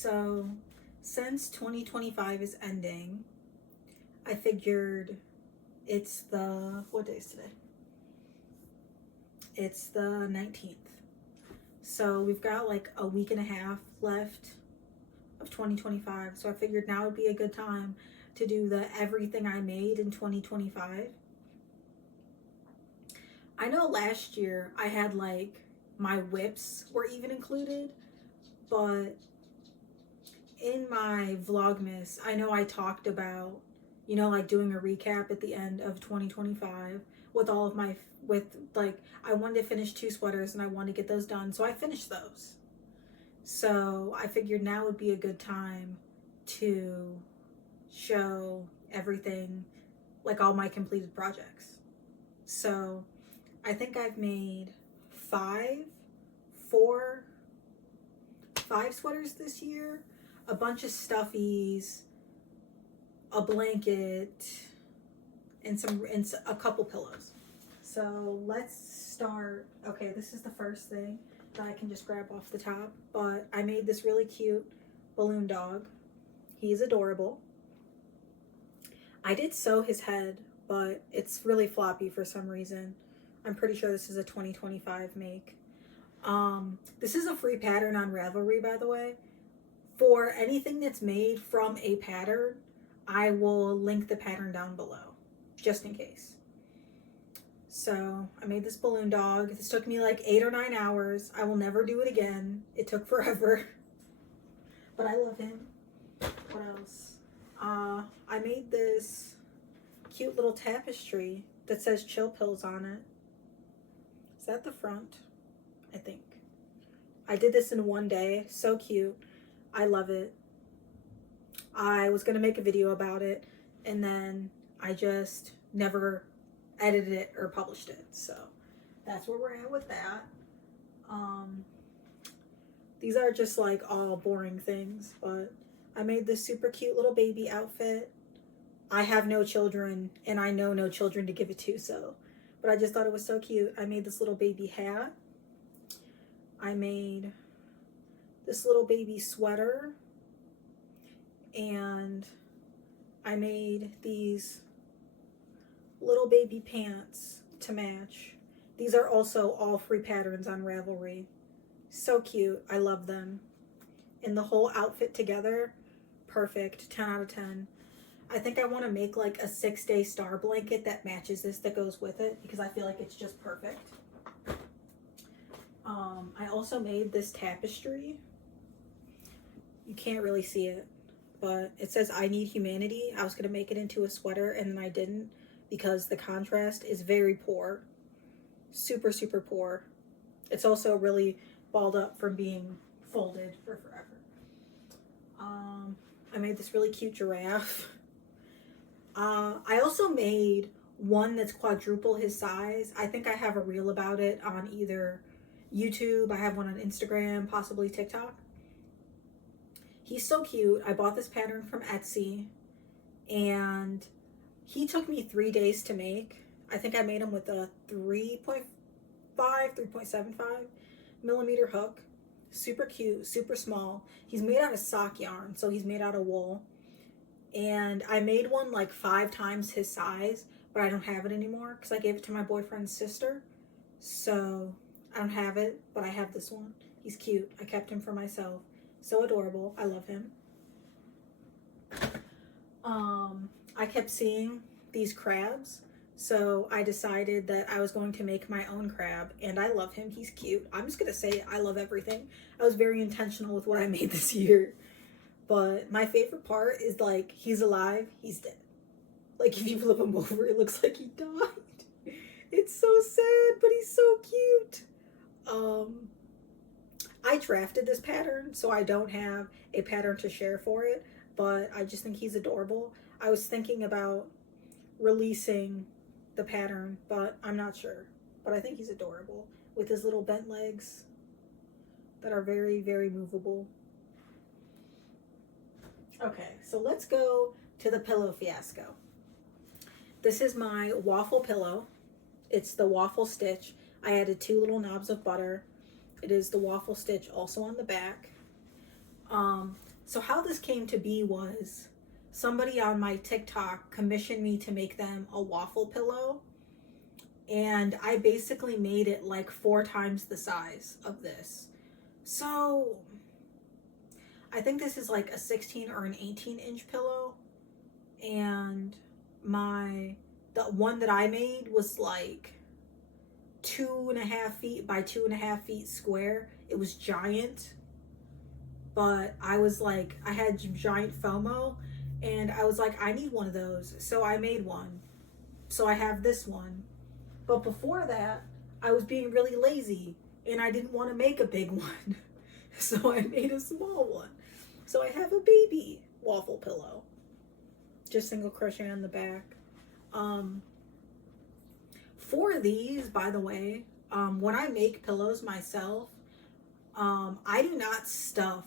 So since 2025 is ending, I figured it's what day is today? It's the 19th. So we've got like a week and a half left of 2025. So I figured now would be a good time to do the everything I made in 2025. I know last year I had like my whips were even included, but in my Vlogmas, I know I talked about, you know, like doing a recap at the end of 2025 with all of my, I wanted to finish 2 sweaters and I wanted to get those done. So I finished those. So I figured now would be a good time to show everything, like all my completed projects. So I think I've made 5 sweaters this year, a bunch of stuffies, a blanket, and a couple pillows. So let's start. Okay, this is the first thing that I can just grab off the top, but I made this really cute balloon dog. He's adorable. I did sew his head, but it's really floppy for some reason. I'm pretty sure this is a 2025 make. This is a free pattern on Ravelry, by the way. For anything that's made from a pattern, I will link the pattern down below, just in case. So I made this balloon dog. This took me like 8 or 9 hours. I will never do it again. It took forever, but I love him. What else? I made this cute little tapestry that says Chill Pills on it. Is that the front? I think. I did this in one day. So cute. I love it. I was going to make a video about it, and then I just never edited it or published it. So that's where we're at with that. These are just like all boring things, but I made this super cute little baby outfit. I have no children, and I know no children to give it to, so, but I just thought it was so cute. I made this little baby hat. I made this little baby sweater, and I made these little baby pants to match. These are also all free patterns on Ravelry. So cute. I love them. And the whole outfit together, perfect. 10 out of 10. I think I want to make like a 6-day star blanket that matches this, that goes with it, because I feel like it's just perfect. I also made this tapestry. You can't really see it, but it says I Need Humanity. I was going to make it into a sweater, and then I didn't because the contrast is very poor. Super, super poor. It's also really balled up from being folded for forever. I made this really cute giraffe. I also made one that's quadruple his size. I think I have a reel about it on either YouTube. I have one on Instagram, possibly TikTok. He's so cute. I bought this pattern from Etsy, and he took me 3 days to make. I think I made him with a 3.75 millimeter hook. Super cute, super small. He's made out of sock yarn, so he's made out of wool. And I made one like 5 times his size, but I don't have it anymore because I gave it to my boyfriend's sister. So I don't have it, but I have this one. He's cute. I kept him for myself. So adorable. I love him. I kept seeing these crabs, so I decided that I was going to make my own crab, and I love him. He's cute. I'm just gonna say I love everything. I was very intentional with what I made this year, but my favorite part is like he's alive, he's dead. Like if you flip him over, it looks like he died. It's so sad, but he's so cute. I drafted this pattern, so I don't have a pattern to share for it, but I just think he's adorable. I was thinking about releasing the pattern, but I'm not sure. But I think he's adorable with his little bent legs that are very, very movable. Okay, so let's go to the pillow fiasco. This is my waffle pillow. It's the waffle stitch. I added 2 little knobs of butter. It is the waffle stitch also on the back. So how this came to be was somebody on my TikTok commissioned me to make them a waffle pillow. And I basically made it like 4 times the size of this. So I think this is like a 16 or an 18-inch pillow. And the one that I made was like 2.5 feet by 2.5 feet square. It was giant. But I was like, I had giant FOMO. And I was like, I need one of those. So I made one. So I have this one. But before that, I was being really lazy and I didn't want to make a big one. So I made a small one. So I have a baby waffle pillow. Just single crochet on the back. For these, by the way, when I make pillows myself, I do not stuff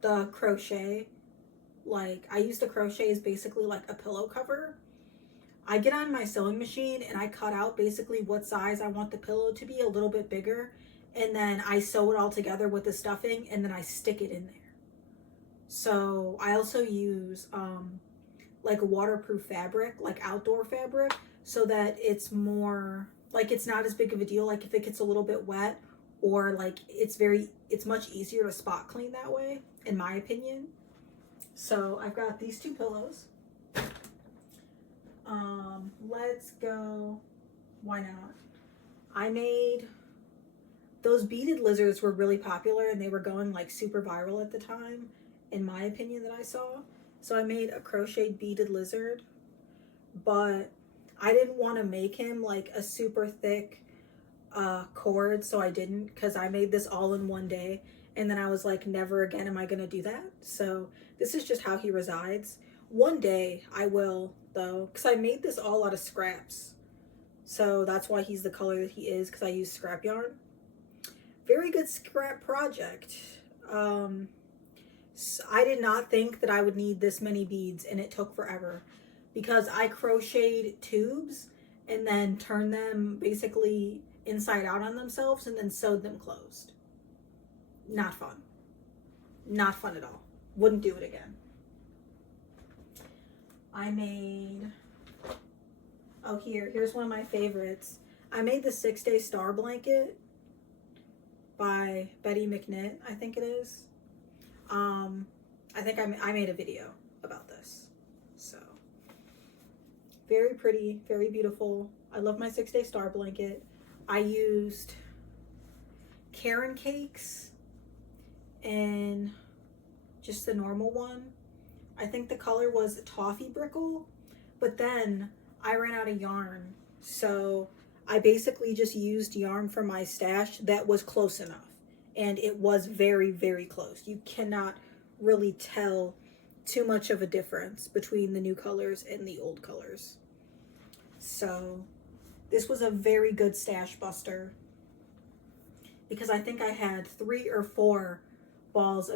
the crochet. Like, I use the crochet as basically like a pillow cover. I get on my sewing machine and I cut out basically what size I want the pillow to be, a little bit bigger, and then I sew it all together with the stuffing and then I stick it in there. So I also use like a waterproof fabric, like outdoor fabric, so that it's more like, it's not as big of a deal. Like if it gets a little bit wet, or like it's much easier to spot clean that way, in my opinion. So I've got these 2 pillows. Let's go. Why not? I made those beaded lizards were really popular and they were going like super viral at the time, in my opinion, that I saw. So I made a crocheted beaded lizard, but I didn't want to make him like a super thick cord, so I didn't, because I made this all in one day and then I was like, never again am I gonna do that. So this is just how he resides. One day I will, though, because I made this all out of scraps. So that's why he's the color that he is, because I use scrap yarn. Very good scrap project. So I did not think that I would need this many beads, and it took forever because I crocheted tubes and then turned them basically inside out on themselves and then sewed them closed. Not fun. Not fun at all. Wouldn't do it again. I made, here's one of my favorites. I made the 6-Day Star Blanket by Betty McKnitt, I think it is. I think I made a video about this. So, very pretty, very beautiful. I love my 6-Day Star Blanket. I used Karen cakes and just the normal one. I think the color was Toffee Brickle, but then I ran out of yarn. So I basically just used yarn from my stash that was close enough. And it was very, very close. You cannot really tell too much of a difference between the new colors and the old colors. So this was a very good stash buster, because I think I had 3 or 4 balls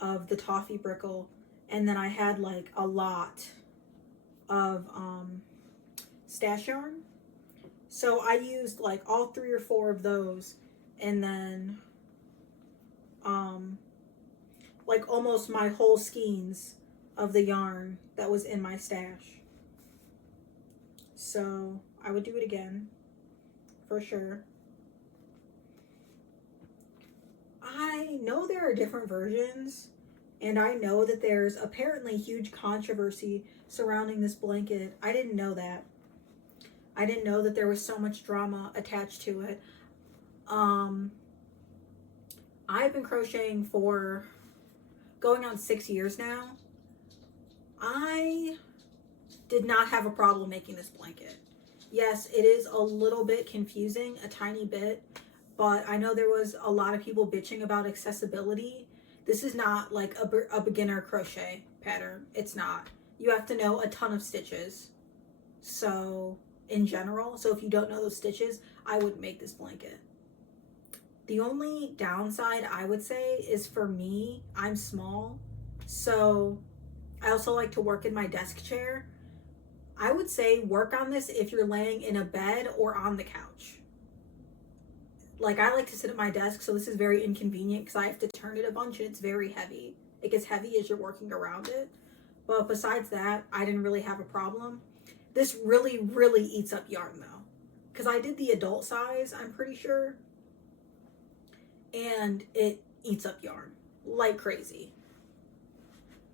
of the Toffee Brickle, and then I had like a lot of stash yarn. So I used like all 3 or 4 of those, and then like almost my whole skeins of the yarn that was in my stash. So I would do it again for sure. I know there are different versions, and I know that there's apparently huge controversy surrounding this blanket. I didn't know that. I didn't know that there was so much drama attached to it. I've been crocheting for going on 6 years now. I did not have a problem making this blanket. Yes, it is a little bit confusing, a tiny bit, but I know there was a lot of people bitching about accessibility. This is not like a beginner crochet pattern. It's not. You have to know a ton of stitches. So, in general, so if you don't know those stitches, I wouldn't make this blanket. The only downside I would say is, for me, I'm small, so I also like to work in my desk chair. I would say work on this if you're laying in a bed or on the couch. Like, I like to sit at my desk, so this is very inconvenient because I have to turn it a bunch and it's very heavy. It gets heavy as you're working around it. But besides that, I didn't really have a problem. This really, really eats up yarn though. Because I did the adult size, I'm pretty sure. And it eats up yarn like crazy.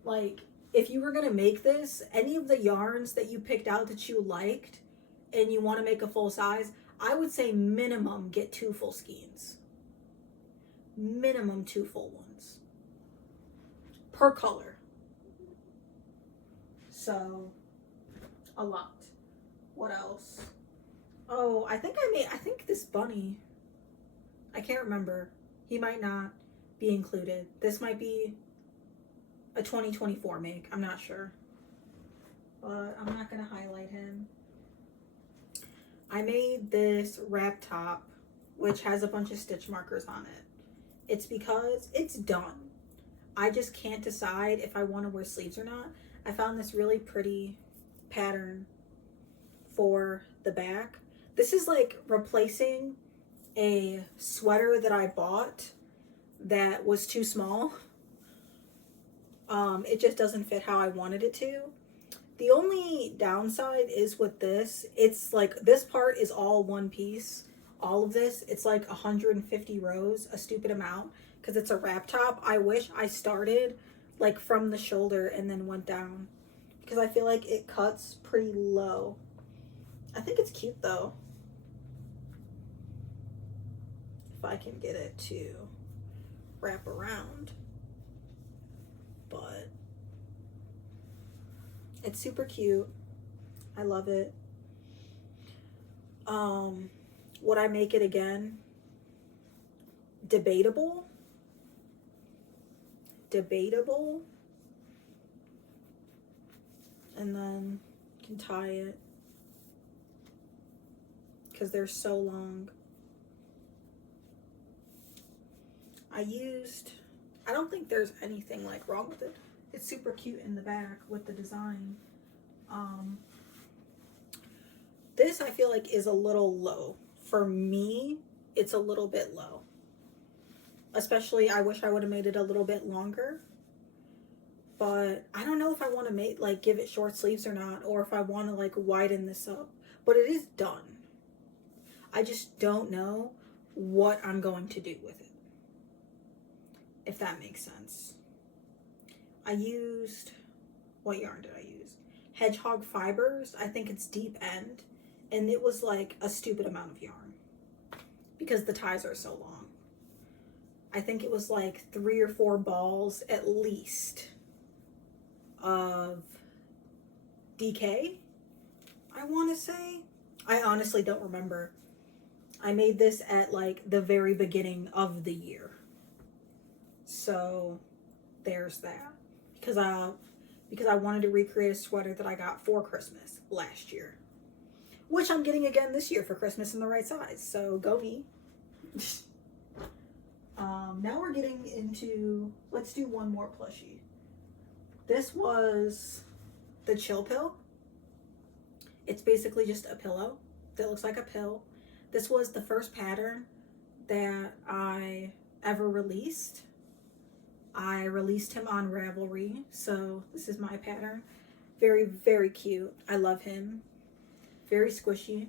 Like, if you were going to make this, any of the yarns that you picked out that you liked and you want to make a full size, I would say minimum get 2 full skeins. Minimum 2 full ones. Per color. So, a lot. What else? Oh, I think this bunny, I can't remember. He might not be included. This might be a 2024 make. I'm not sure. But I'm not going to highlight him. I made this wrap top, which has a bunch of stitch markers on it. It's because it's done. I just can't decide if I want to wear sleeves or not. I found this really pretty pattern for the back. This is like replacing a sweater that I bought that was too small. It just doesn't fit how I wanted it to. The only downside is with this, it's like this part is all one piece. All of this, it's like 150 rows, a stupid amount, because it's a wrap top. I wish I started like from the shoulder and then went down, because I feel like it cuts pretty low. I think it's cute though. If I can get it to wrap around. But it's super cute. I love it. Would I make it again? Debatable. Debatable. And then you can tie it because they're so long. I don't think there's anything like wrong with it. It's super cute in the back with the design. This I feel like is a little low. For me, it's a little bit low. Especially, I wish I would have made it a little bit longer. But I don't know if I want to give it short sleeves or not, or if I want to like widen this up. But it is done. I just don't know what I'm going to do with it. If that makes sense. What yarn did I use? Hedgehog Fibers. I think it's deep end. And it was like a stupid amount of yarn because the ties are so long. I think it was like 3 or 4 balls at least of DK, I want to say. I honestly don't remember. I made this at like the very beginning of the year. So there's that. Because I wanted to recreate a sweater that I got for Christmas last year. Which I'm getting again this year for Christmas in the right size. So go me. Now we're getting into, let's do one more plushie. This was the Chill Pill. It's basically just a pillow that looks like a pill. This was the first pattern that I ever released. I released him on Ravelry, so this is my pattern. Very, very cute. I love him. Very squishy.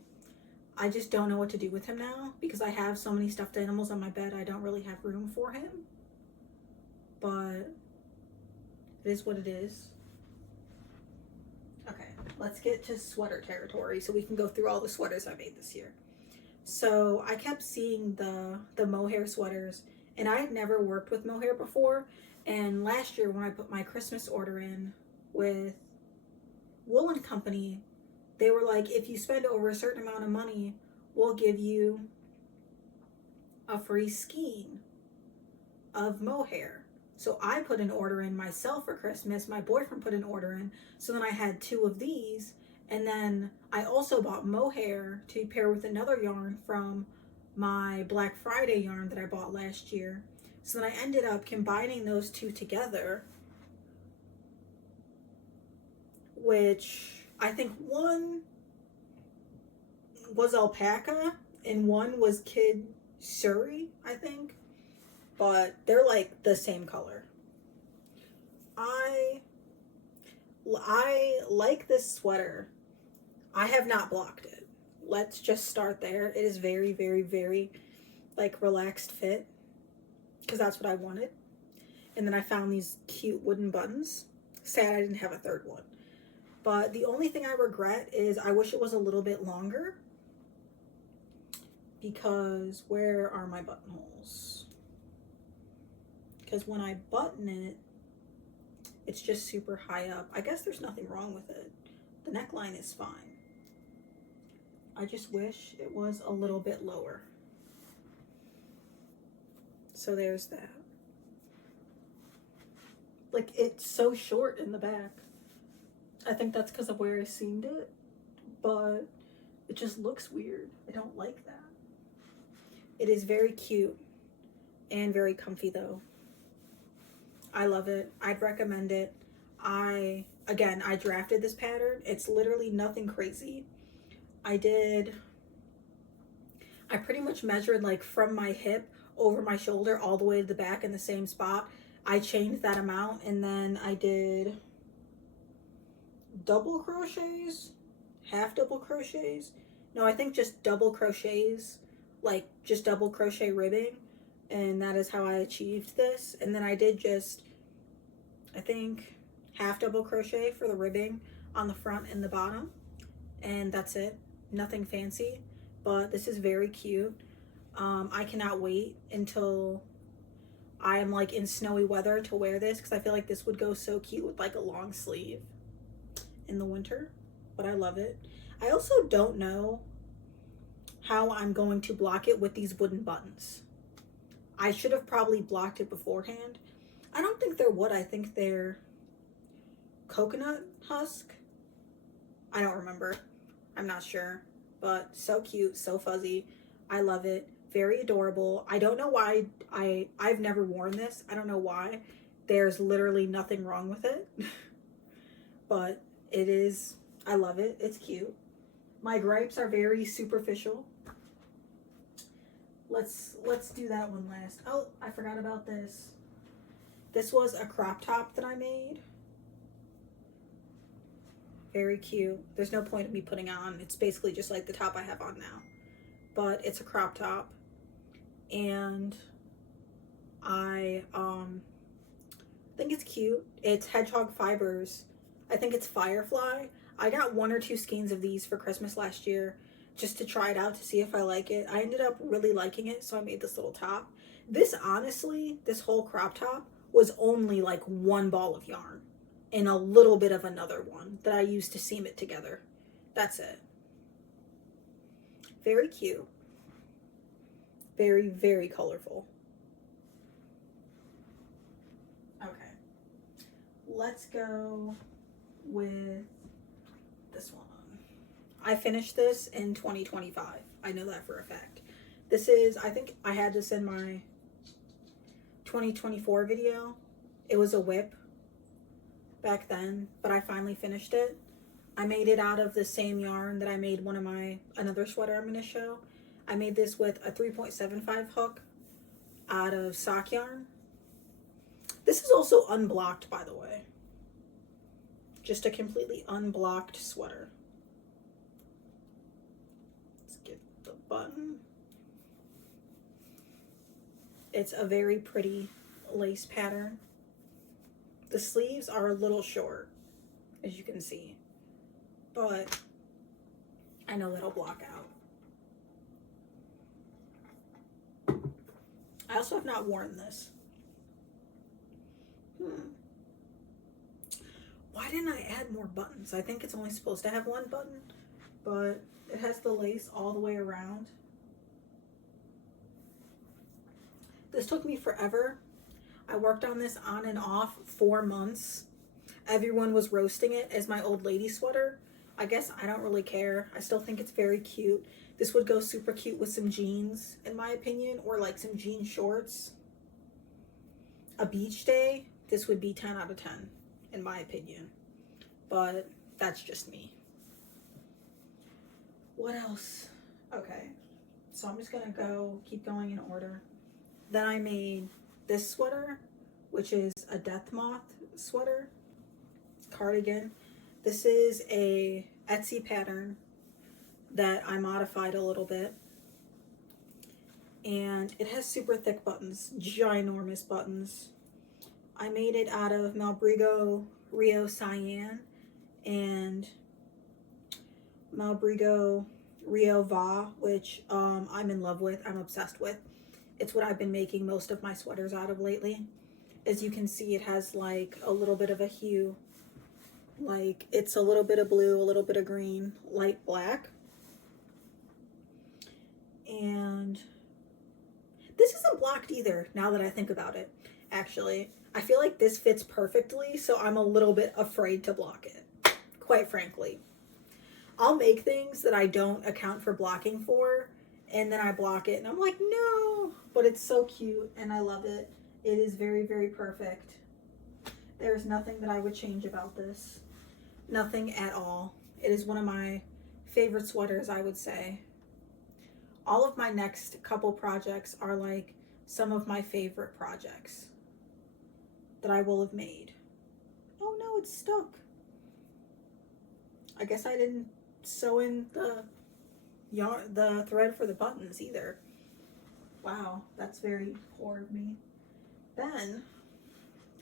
I just don't know what to do with him now because I have so many stuffed animals on my bed. I don't really have room for him. But it is what it is. Okay, let's get to sweater territory so we can go through all the sweaters I made this year. So I kept seeing the mohair sweaters, and I had never worked with mohair before. And last year when I put my Christmas order in with Woolen Company, they were like, if you spend over a certain amount of money, we'll give you a free skein of mohair. So I put an order in myself for Christmas. My boyfriend put an order in. So then I had 2 of these. And then I also bought mohair to pair with another yarn from my Black Friday yarn that I bought last year. So then I ended up combining those 2 together, which I think one was alpaca and one was Kid Surrey, I think. But they're like the same color. I like this sweater. I have not blocked it. Let's just start there. It is very, very, very like relaxed fit because that's what I wanted. And then I found these cute wooden buttons. Sad I didn't have a third one. But the only thing I regret is I wish it was a little bit longer, because where are my buttonholes? Because when I button it, it's just super high up. I guess there's nothing wrong with it. The neckline is fine. I just wish it was a little bit lower. So there's that. Like, it's so short in the back. I think that's because of where I seamed it, but it just looks weird. I don't like that. It is very cute and very comfy though. I love it. I'd recommend it. I drafted this pattern. It's literally nothing crazy. I pretty much measured like from my hip over my shoulder all the way to the back in the same spot. I chained that amount, and then I did double crochets, half double crochets. No, I think just double crochets, like just double crochet ribbing. And that is how I achieved this. And then I did just, I think, half double crochet for the ribbing on the front and the bottom. And that's it. Nothing fancy, but this is very cute. I cannot wait until I am like in snowy weather to wear this, because I feel like this would go so cute with like a long sleeve in the winter. But I love it. I also don't know how I'm going to block it with these wooden buttons. I should have probably blocked it beforehand. I don't think they're wood. I think they're coconut husk. I don't remember. I'm not sure. But so cute, so fuzzy. I love it. Very adorable. I don't know why I've never worn this. I don't know why. There's literally nothing wrong with it. But it is, I love it. It's cute. My gripes are very superficial. Let's do that one last. Oh, I forgot about this. This was a crop top that I made. Very cute. There's no point in me putting on. It's basically just like the top I have on now. But it's a crop top. And I think it's cute. It's hedgehog fibers. I think it's Firefly. I got 1 or 2 skeins of these for Christmas last year just to try it out to see if I like it. I ended up really liking it, so I made this little top. This, honestly, this whole crop top was only like 1 ball of yarn and a little bit of another one that I used to seam it together. That's it. Very cute. Very, very colorful. Okay. Let's go with this one. I finished this in 2025. I know that for a fact. This is, I think I had this in my 2024 video. It was a whip back then, but I finally finished it. I made it out of the same yarn that I made another sweater I'm going to show. I made this with a 3.75 hook out of sock yarn. This is also unblocked, by the way. Just a completely unblocked sweater. Let's get the button. It's a very pretty lace pattern. The sleeves are a little short, as you can see, but I know that'll block out. I also have not worn this. Why didn't I add more buttons? I think it's only supposed to have 1 button, but it has the lace all the way around. This took me forever. I worked on this on and off 4 months. Everyone was roasting it as my old lady sweater. I guess I don't really care. I still think it's very cute. This would go super cute with some jeans, in my opinion, or like some jean shorts. A beach day, this would be 10 out of 10, in my opinion. But that's just me. What else? Okay, so I'm just gonna keep going in order. Then I made this sweater, which is a death moth sweater, cardigan. This is a Etsy pattern that I modified a little bit. And it has super thick buttons, ginormous buttons. I made it out of Malbrigo Rio Cyan and Malbrigo Rio Va, which I'm in love with, I'm obsessed with. It's what I've been making most of my sweaters out of lately. As you can see, it has like a little bit of a hue. Like it's a little bit of blue, a little bit of green, light black. And this isn't blocked either, now that I think about it, actually. I feel like this fits perfectly, so I'm a little bit afraid to block it, quite frankly. I'll make things that I don't account for blocking for, and then I block it, and I'm like, no, but it's so cute, and I love it. It is very, very perfect. There's nothing that I would change about this. Nothing at all. It is one of my favorite sweaters, I would say. All of my next couple projects are like some of my favorite projects that I will have made. Oh no, it's stuck. I guess I didn't sew in the thread for the buttons either. Wow, that's very poor of me. Then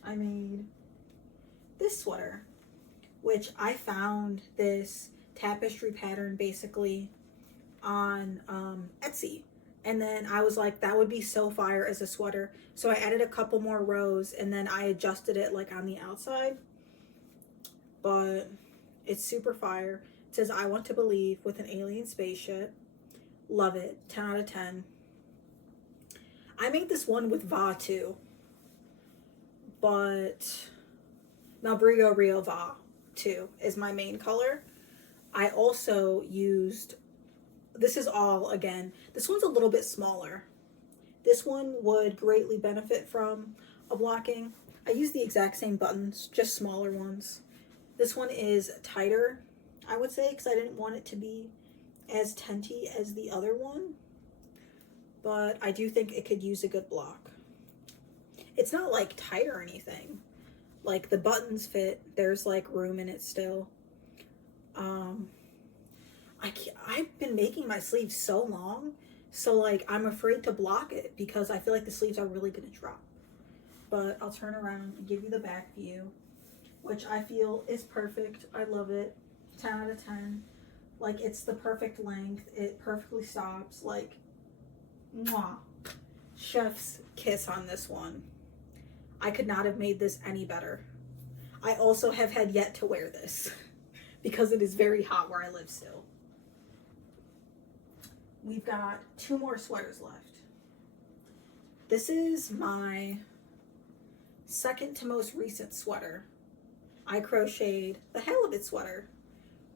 I made this sweater, which I found this tapestry pattern basically on Etsy, and then I was like, that would be so fire as a sweater, so I added a couple more rows and then I adjusted it like on the outside, but it's super fire. It says, I want to believe, with an alien spaceship. Love it. 10 out of 10. I made this one with Va too, but Malbrigo Rio Va 2 is my main color. I also used, this is all, again, this one's a little bit smaller. This one would greatly benefit from a blocking. I use the exact same buttons, just smaller ones. This one is tighter, I would say, because I didn't want it to be as tenty as the other one. But I do think it could use a good block. It's not like tight or anything. Like the buttons fit, there's like room in it still. I've been making my sleeves so long, so like I'm afraid to block it because I feel like the sleeves are really gonna drop. But I'll turn around and give you the back view, which I feel is perfect. I love it. 10 out of 10. Like it's the perfect length. It perfectly stops. Like, mwah. Chef's kiss on this one. I could not have made this any better. I also have had yet to wear this because it is very hot where I live still. We've got 2 more sweaters left. This is my second to most recent sweater. I crocheted the Halibut Sweater,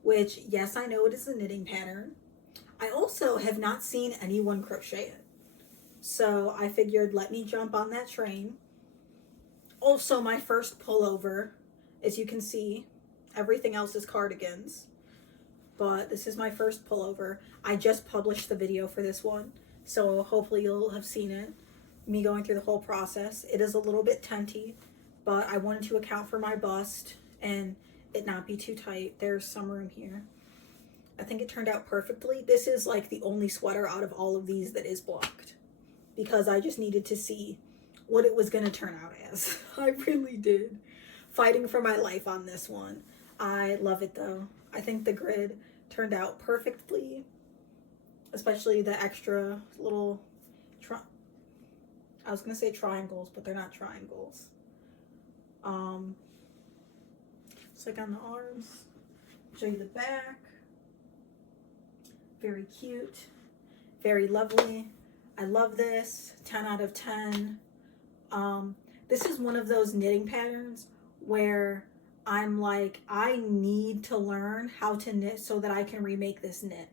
which, yes, I know it is a knitting pattern. I also have not seen anyone crochet it. So I figured, let me jump on that train. Also, my first pullover, as you can see, everything else is cardigans. But this is my first pullover. I just published the video for this one, so hopefully you'll have seen it. Me going through the whole process. It is a little bit tenty, but I wanted to account for my bust and it not be too tight. There's some room here. I think it turned out perfectly. This is like the only sweater out of all of these that is blocked because I just needed to see what it was going to turn out as. I really did. Fighting for my life on this one. I love it though. I think the grid turned out perfectly, especially the extra little, I was going to say triangles, but they're not triangles. It's like on the arms. Show you the back. Very cute. Very lovely. I love this. 10 out of 10. This is one of those knitting patterns where I'm like, I need to learn how to knit so that I can remake this knit.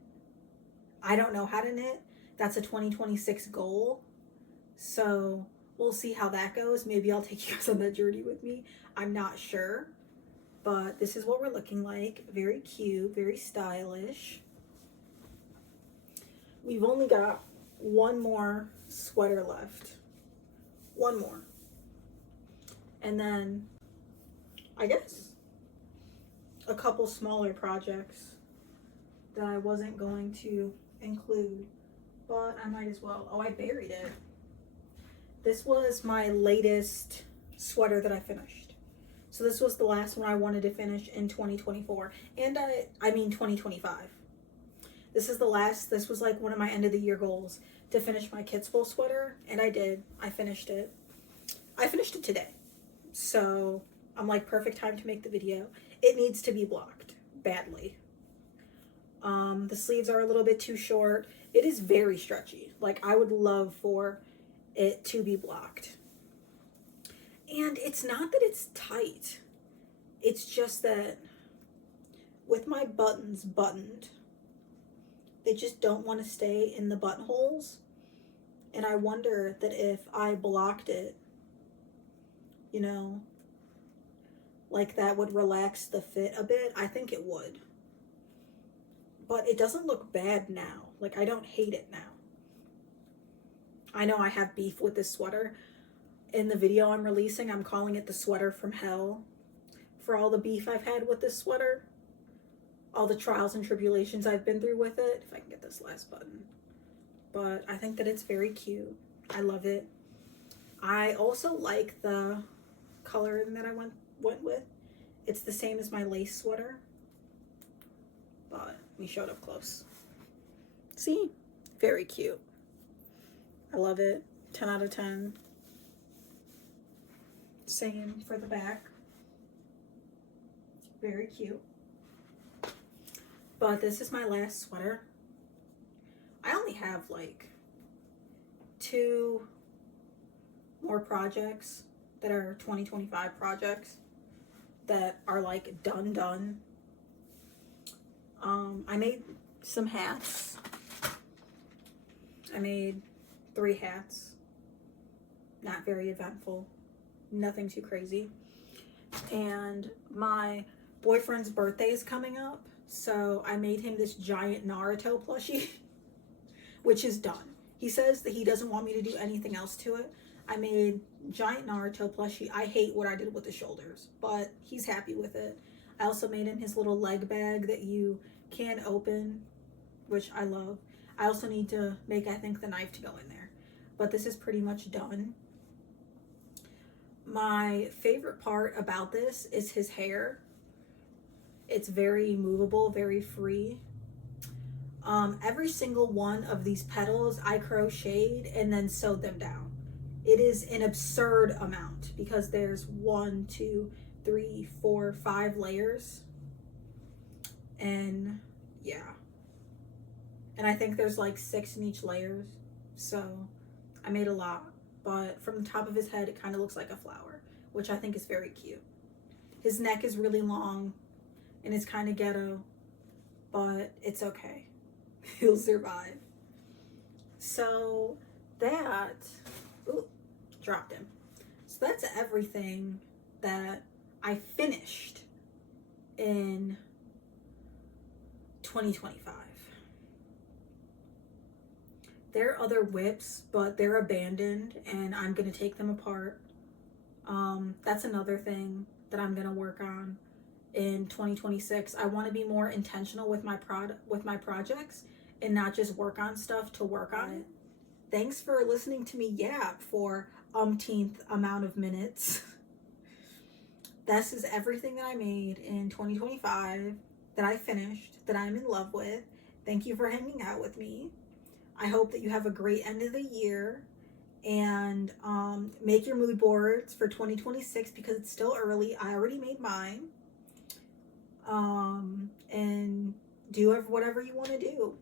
I don't know how to knit. That's a 2026 goal. So we'll see how that goes. Maybe I'll take you guys on that journey with me. I'm not sure. But this is what we're looking like. Very cute, very stylish. We've only got one more sweater left. One more. And then I guess, a couple smaller projects that I wasn't going to include, but I might as well. Oh, I buried it. This was my latest sweater that I finished. So this was the last one I wanted to finish in 2024. And I mean 2025. This was like one of my end of the year goals, to finish my Kitzbuhel sweater, and I did. I finished it. I finished it today. So I'm like, perfect time to make the video. It needs to be blocked badly. The sleeves are a little bit too short. It is very stretchy. Like, I would love for it to be blocked. And it's not that it's tight. It's just that with my buttons buttoned, they just don't want to stay in the buttonholes. And I wonder that if I blocked it, you know, like, that would relax the fit a bit. I think it would. But it doesn't look bad now. Like, I don't hate it now. I know I have beef with this sweater. In the video I'm releasing, I'm calling it the sweater from hell. For all the beef I've had with this sweater. All the trials and tribulations I've been through with it. If I can get this last button. But I think that it's very cute. I love it. I also like the coloring that I went with. It's the same as my lace sweater. But we showed up close. See? Very cute. I love it. 10 out of 10. Same for the back. Very cute. But this is my last sweater. I only have like 2 more projects that are 2025 projects that are like done. I made some hats. I made 3 hats. Not very eventful. Nothing too crazy. And my boyfriend's birthday is coming up, so I made him this giant Naruto plushie, which is done. He says that he doesn't want me to do anything else to it. I made giant Naruto plushie. I hate what I did with the shoulders, but he's happy with it. I also made him his little leg bag that you can open, which I love. I also need to make, I think, the knife to go in there. But this is pretty much done. My favorite part about this is his hair. It's very movable, very free. Every single one of these petals I crocheted and then sewed them down. It is an absurd amount because there's 1, 2, 3, 4, 5 layers. And yeah. And I think there's like 6 in each layer. So I made a lot. But from the top of his head, it kind of looks like a flower, which I think is very cute. His neck is really long and it's kind of ghetto, but it's okay. He'll survive. So that, ooh, dropped him. So that's everything that I finished in 2025. There are other whips, but they're abandoned and I'm going to take them apart. That's another thing that I'm going to work on in 2026. I want to be more intentional with my projects and not just work on stuff to work on it. Thanks for listening to me yap for umpteenth amount of minutes. This is everything that I made in 2025 that I finished, that I'm in love with. Thank you for hanging out with me. I hope that you have a great end of the year, and make your mood boards for 2026 because it's still early. I already made mine. And do whatever you want to do.